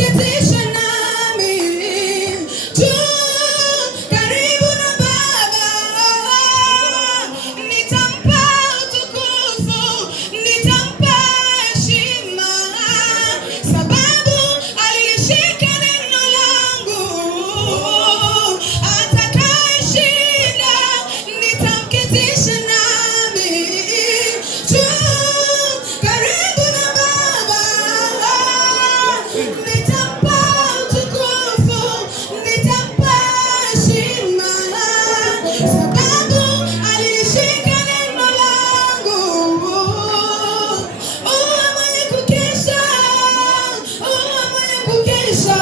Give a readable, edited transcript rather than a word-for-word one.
nitamketisha nami juu karibu na Baba. Nitampa utukufu, nitampa heshima, sababu alilishika neno langu. Atakayeshinda nitamketisha nami juu karibu na Baba. Nitampa utukufu, nitampa heshima, sababu alilishika neno langu. Uwe mwenye kukesha, uwe mwenye kukesha.